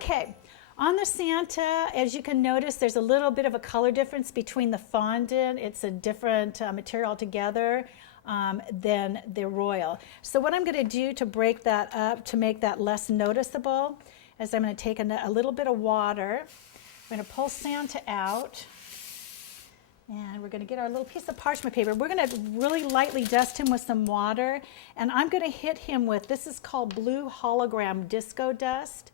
Okay, on the Santa, as you can notice, there's a little bit of a color difference between the fondant. It's a different material altogether than the royal. So what I'm going to do to break that up, to make that less noticeable, is I'm going to take a little bit of water. I'm going to pull Santa out. And we're going to get our little piece of parchment paper. We're going to really lightly dust him with some water. And I'm going to hit him with, this is called blue hologram disco dust.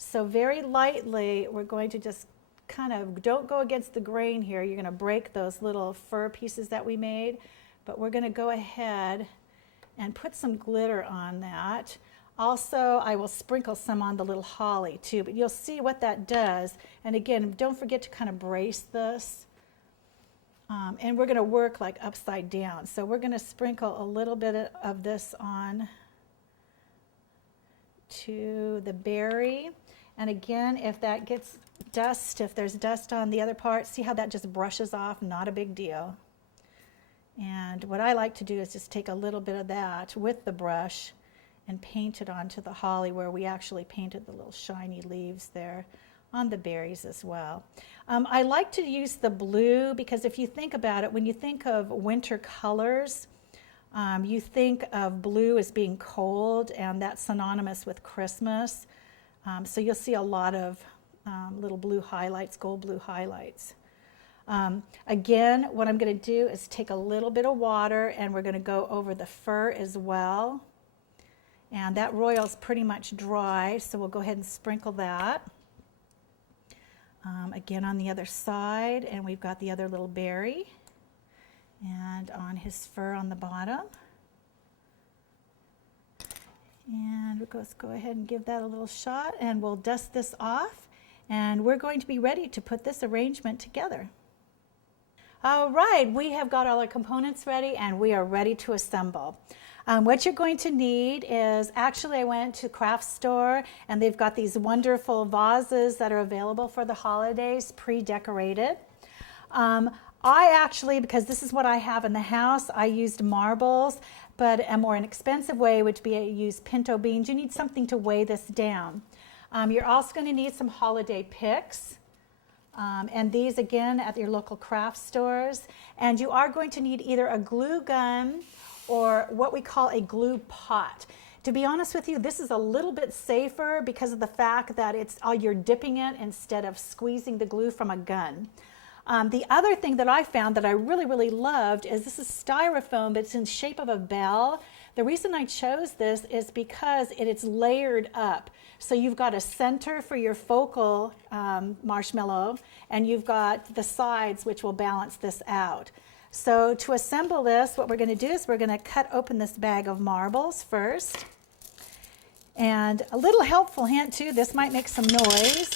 So very lightly, we're going to just kind of, don't go against the grain here. You're going to break those little fur pieces that we made. But we're going to go ahead and put some glitter on that. Also, I will sprinkle some on the little holly too. But you'll see what that does. And again, don't forget to kind of brace this. And we're going to work like upside down. So we're going to sprinkle a little bit of this on to the berry. And again, if that gets dust, if there's dust on the other part, see how that just brushes off? Not a big deal. And what I like to do is just take a little bit of that with the brush and paint it onto the holly where we actually painted the little shiny leaves there on the berries as well. I like to use the blue because if you think about it, when you think of winter colors, you think of blue as being cold, and that's synonymous with Christmas. So you'll see a lot of little blue highlights, gold blue highlights. Again, what I'm going to do is take a little bit of water, and we're going to go over the fur as well. And that royal's pretty much dry, so we'll go ahead and sprinkle that. Again on the other side, and we've got the other little berry, and on his fur on the bottom. And let's go ahead and give that a little shot, and we'll dust this off, and we're going to be ready to put this arrangement together. All right, we have got all our components ready, and we are ready to assemble. What you're going to need is, actually I went to craft store and they've got these wonderful vases that are available for the holidays, pre-decorated. I actually, because this is what I have in the house, I used marbles, but a more inexpensive way would be to use pinto beans. You need something to weigh this down. You're also going to need some holiday picks. And these again at your local craft stores. And you are going to need either a glue gun or what we call a glue pot. To be honest with you, this is a little bit safer because of the fact that you're dipping it instead of squeezing the glue from a gun. The other thing that I found that I really, really loved is this is styrofoam, but it's in the shape of a bell. The reason I chose this is because it is layered up. So you've got a center for your focal marshmallow, and you've got the sides which will balance this out. So to assemble this, what we're going to do is we're going to cut open this bag of marbles first. And a little helpful hint too, this might make some noise.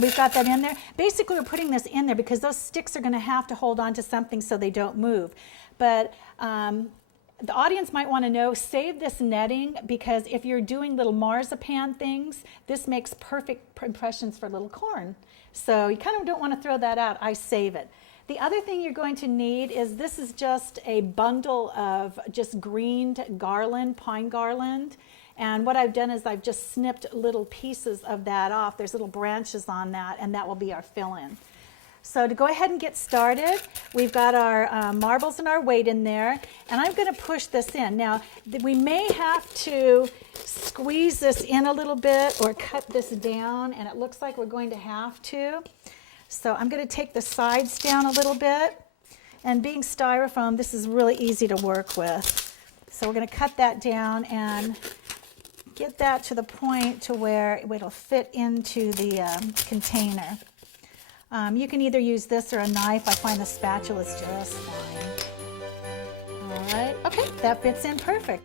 We've got that in there. Basically, we're putting this in there because those sticks are going to have to hold on to something so they don't move. But the audience might want to know, save this netting, because if you're doing little marzipan things, this makes perfect impressions for little corn. So you kind of don't want to throw that out. I save it. The other thing you're going to need is, this is just a bundle of just greened garland, pine garland. And what I've done is I've just snipped little pieces of that off. There's little branches on that, and that will be our fill-in. So to go ahead and get started, we've got our marbles and our weight in there, and I'm going to push this in. Now, we may have to squeeze this in a little bit or cut this down, and it looks like we're going to have to. So I'm going to take the sides down a little bit, and being styrofoam, this is really easy to work with. So we're going to cut that down and get that to the point to where it'll fit into the container. You can either use this or a knife. I find the spatula is just fine. All right, okay, that fits in perfect.